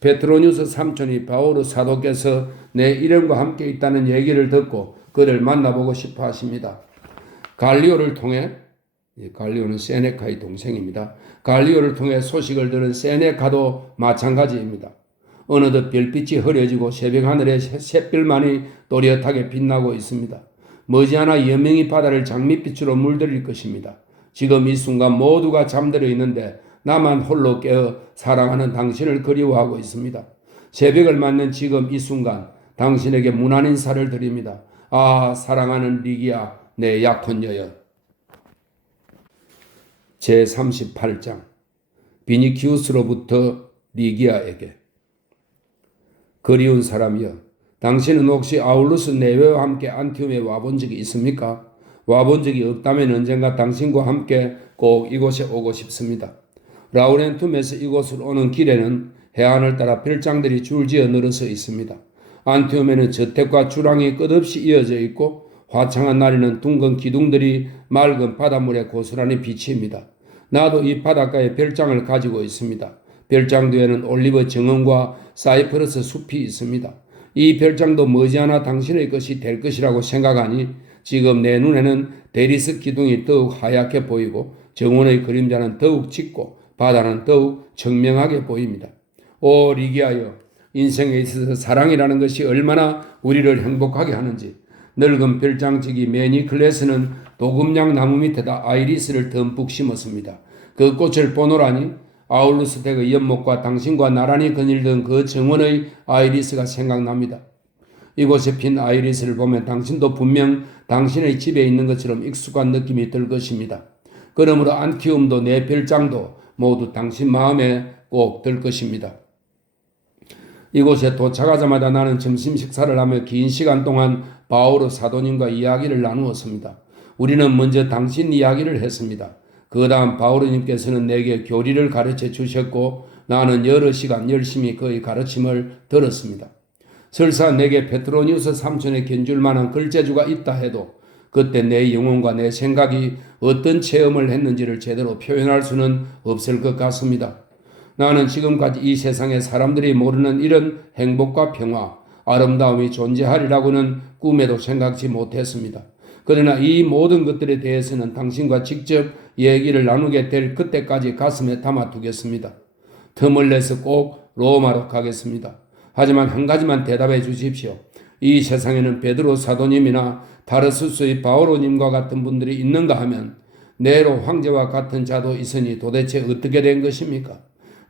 베트로니우스 삼촌이 바오로 사도께서 내 이름과 함께 있다는 얘기를 듣고 그를 만나보고 싶어 하십니다. 갈리오를 통해, 갈리오는 세네카의 동생입니다. 갈리오를 통해 소식을 들은 세네카도 마찬가지입니다. 어느덧 별빛이 흐려지고 새벽 하늘에 샛별만이 또렷하게 빛나고 있습니다. 머지않아 여명이 바다를 장밋빛으로 물들일 것입니다. 지금 이 순간 모두가 잠들어 있는데 나만 홀로 깨어 사랑하는 당신을 그리워하고 있습니다. 새벽을 맞는 지금 이 순간 당신에게 무난 인사를 드립니다. 아, 사랑하는 리기야, 내 약혼녀여. 제38장 비니키우스로부터 리기아에게. 그리운 사람이여, 당신은 혹시 아울루스 네외와 함께 안티움에 와본 적이 있습니까? 와본 적이 없다면 언젠가 당신과 함께 꼭 이곳에 오고 싶습니다. 라우렌툼에서 이곳으로 오는 길에는 해안을 따라 별장들이 줄지어 늘어서 있습니다. 안티움에는 저택과 주랑이 끝없이 이어져 있고 화창한 날에는 둥근 기둥들이 맑은 바닷물에 고스란히 비칩니다. 나도 이 바닷가에 별장을 가지고 있습니다. 별장 뒤에는 올리브 정원과 사이프러스 숲이 있습니다. 이 별장도 머지않아 당신의 것이 될 것이라고 생각하니 지금 내 눈에는 데리스 기둥이 더욱 하얗게 보이고 정원의 그림자는 더욱 짙고 바다는 더욱 청명하게 보입니다. 오 리기하여, 인생에 있어서 사랑이라는 것이 얼마나 우리를 행복하게 하는지. 늙은 별장지기 매니클레스는 도금냥 나무 밑에다 아이리스를 듬뿍 심었습니다. 그 꽃을 보노라니 아울루스 댁의 연못과 당신과 나란히 거닐던 그 정원의 아이리스가 생각납니다. 이곳에 핀 아이리스를 보면 당신도 분명 당신의 집에 있는 것처럼 익숙한 느낌이 들 것입니다. 그러므로 안티움도 내 별장도 모두 당신 마음에 꼭 들 것입니다. 이곳에 도착하자마자 나는 점심 식사를 하며 긴 시간 동안 바오로 사도님과 이야기를 나누었습니다. 우리는 먼저 당신 이야기를 했습니다. 그 다음 바오로님께서는 내게 교리를 가르쳐 주셨고 나는 여러 시간 열심히 그의 가르침을 들었습니다. 설사 내게 페트로니우스 삼촌의 견줄 만한 글재주가 있다 해도 그때 내 영혼과 내 생각이 어떤 체험을 했는지를 제대로 표현할 수는 없을 것 같습니다. 나는 지금까지 이 세상에 사람들이 모르는 이런 행복과 평화, 아름다움이 존재하리라고는 꿈에도 생각지 못했습니다. 그러나 이 모든 것들에 대해서는 당신과 직접 얘기를 나누게 될 그때까지 가슴에 담아두겠습니다. 틈을 내서 꼭 로마로 가겠습니다. 하지만 한 가지만 대답해 주십시오. 이 세상에는 베드로 사도님이나 타르수스의 바오로님과 같은 분들이 있는가 하면 네로 황제와 같은 자도 있으니 도대체 어떻게 된 것입니까?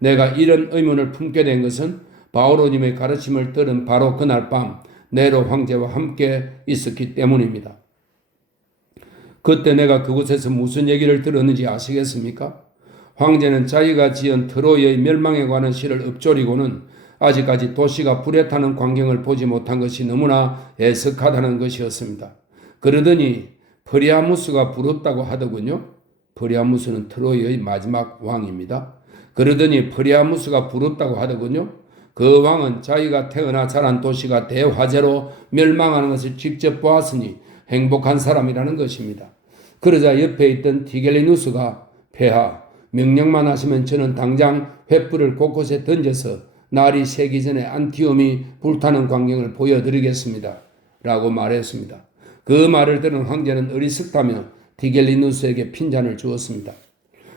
내가 이런 의문을 품게 된 것은 바오로님의 가르침을 들은 바로 그날 밤 네로 황제와 함께 있었기 때문입니다. 그때 내가 그곳에서 무슨 얘기를 들었는지 아시겠습니까? 황제는 자기가 지은 트로이의 멸망에 관한 시를 읊조리고는 아직까지 도시가 불에 타는 광경을 보지 못한 것이 너무나 애석하다는 것이었습니다. 그러더니 프리아무스가 부럽다고 하더군요. 프리아무스는 트로이의 마지막 왕입니다. 그러더니 프리아무스가 부럽다고 하더군요. 그 왕은 자기가 태어나 자란 도시가 대화재로 멸망하는 것을 직접 보았으니 행복한 사람이라는 것입니다. 그러자 옆에 있던 티겔리누스가 폐하, 명령만 하시면 저는 당장 횃불을 곳곳에 던져서 날이 새기 전에 안티움이 불타는 광경을 보여드리겠습니다. 라고 말했습니다. 그 말을 들은 황제는 어리석다며 티겔리누스에게 핀잔을 주었습니다.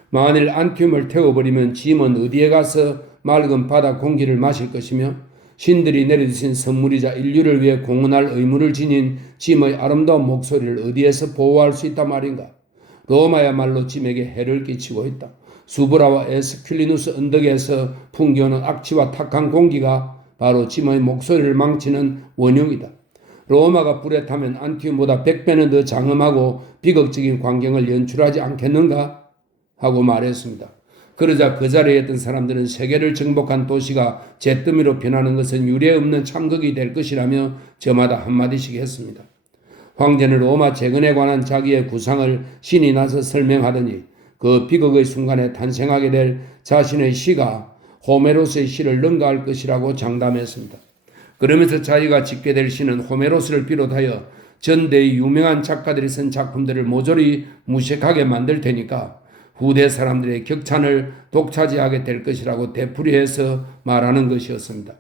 만일 안티움을 태워버리면 짐은 어디에 가서 맑은 바다 공기를 마실 것이며 신들이 내려주신 선물이자 인류를 위해 공헌할 의무를 지닌 짐의 아름다운 목소리를 어디에서 보호할 수 있단 말인가. 로마야말로 짐에게 해를 끼치고 있다. 수브라와 에스큘리누스 언덕에서 풍겨오는 악취와 탁한 공기가 바로 짐의 목소리를 망치는 원흉이다. 로마가 불에 타면 안티움보다 100배는 더 장엄하고 비극적인 광경을 연출하지 않겠는가? 하고 말했습니다. 그러자 그 자리에 있던 사람들은 세계를 정복한 도시가 잿더미로 변하는 것은 유례없는 참극이 될 것이라며 저마다 한마디씩 했습니다. 황제는 로마 재건에 관한 자기의 구상을 신이 나서 설명하더니 그 비극의 순간에 탄생하게 될 자신의 시가 호메로스의 시를 능가할 것이라고 장담했습니다. 그러면서 자기가 짓게 될 시는 호메로스를 비롯하여 전대의 유명한 작가들이 쓴 작품들을 모조리 무색하게 만들 테니까 후대 사람들의 격찬을 독차지하게 될 것이라고 되풀이해서 말하는 것이었습니다.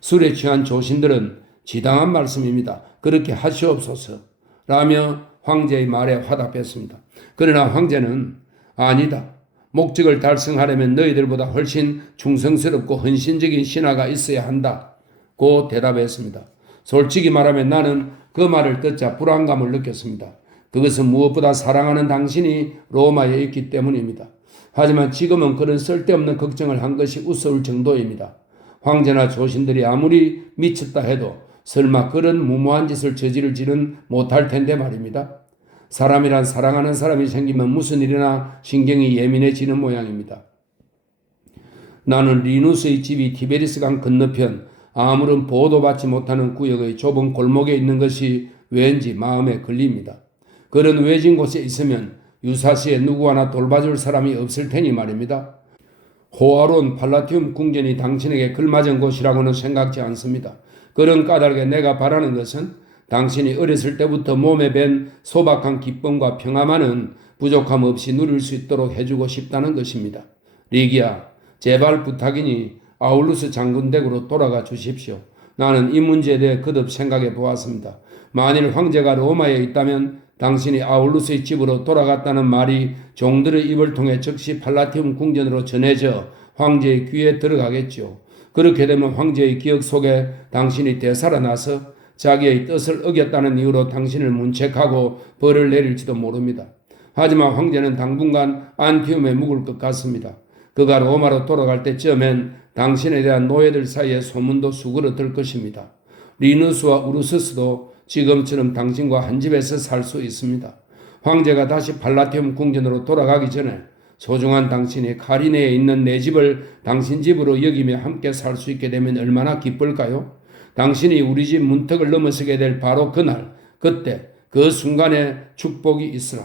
술에 취한 조신들은 지당한 말씀입니다. 그렇게 하시옵소서 라며 황제의 말에 화답했습니다. 그러나 황제는 아니다. 목적을 달성하려면 너희들보다 훨씬 충성스럽고 헌신적인 신하가 있어야 한다고 대답했습니다. 솔직히 말하면 나는 그 말을 듣자 불안감을 느꼈습니다. 그것은 무엇보다 사랑하는 당신이 로마에 있기 때문입니다. 하지만 지금은 그런 쓸데없는 걱정을 한 것이 우스울 정도입니다. 황제나 조신들이 아무리 미쳤다 해도 설마 그런 무모한 짓을 저지르지는 못할 텐데 말입니다. 사람이란 사랑하는 사람이 생기면 무슨 일이나 신경이 예민해지는 모양입니다. 나는 리누스의 집이 티베리스 강 건너편 아무런 보호도 받지 못하는 구역의 좁은 골목에 있는 것이 왠지 마음에 걸립니다. 그런 외진 곳에 있으면 유사시에 누구 하나 돌봐줄 사람이 없을 테니 말입니다. 호화로운 팔라티움 궁전이 당신에게 걸맞은 곳이라고는 생각지 않습니다. 그런 까닭에 내가 바라는 것은 당신이 어렸을 때부터 몸에 밴 소박한 기쁨과 평화만은 부족함 없이 누릴 수 있도록 해주고 싶다는 것입니다. 리기야, 제발 부탁이니 아울루스 장군 댁으로 돌아가 주십시오. 나는 이 문제에 대해 거듭 생각해 보았습니다. 만일 황제가 로마에 있다면 당신이 아울루스의 집으로 돌아갔다는 말이 종들의 입을 통해 즉시 팔라티움 궁전으로 전해져 황제의 귀에 들어가겠죠. 그렇게 되면 황제의 기억 속에 당신이 되살아나서 자기의 뜻을 어겼다는 이유로 당신을 문책하고 벌을 내릴지도 모릅니다. 하지만 황제는 당분간 안티움에 묵을 것 같습니다. 그가 로마로 돌아갈 때쯤엔 당신에 대한 노예들 사이에 소문도 수그러들 것입니다. 리누스와 우르스스도 지금처럼 당신과 한 집에서 살 수 있습니다. 황제가 다시 팔라티움 궁전으로 돌아가기 전에 소중한 당신이 카리네에 있는 내 집을 당신 집으로 여기며 함께 살 수 있게 되면 얼마나 기쁠까요? 당신이 우리 집 문턱을 넘어서게 될 바로 그날, 그때, 그 순간에 축복이 있으라.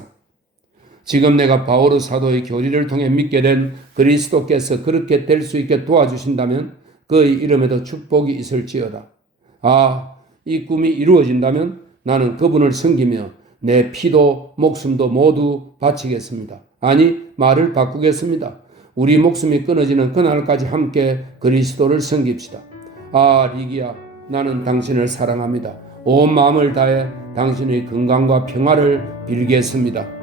지금 내가 바오로 사도의 교리를 통해 믿게 된 그리스도께서 그렇게 될 수 있게 도와주신다면 그의 이름에도 축복이 있을지어다. 이 꿈이 이루어진다면 나는 그분을 섬기며 내 피도 목숨도 모두 바치겠습니다. 아니, 말을 바꾸겠습니다. 우리 목숨이 끊어지는 그날까지 함께 그리스도를 섬깁시다. 리기야, 나는 당신을 사랑합니다. 온 마음을 다해 당신의 건강과 평화를 빌겠습니다.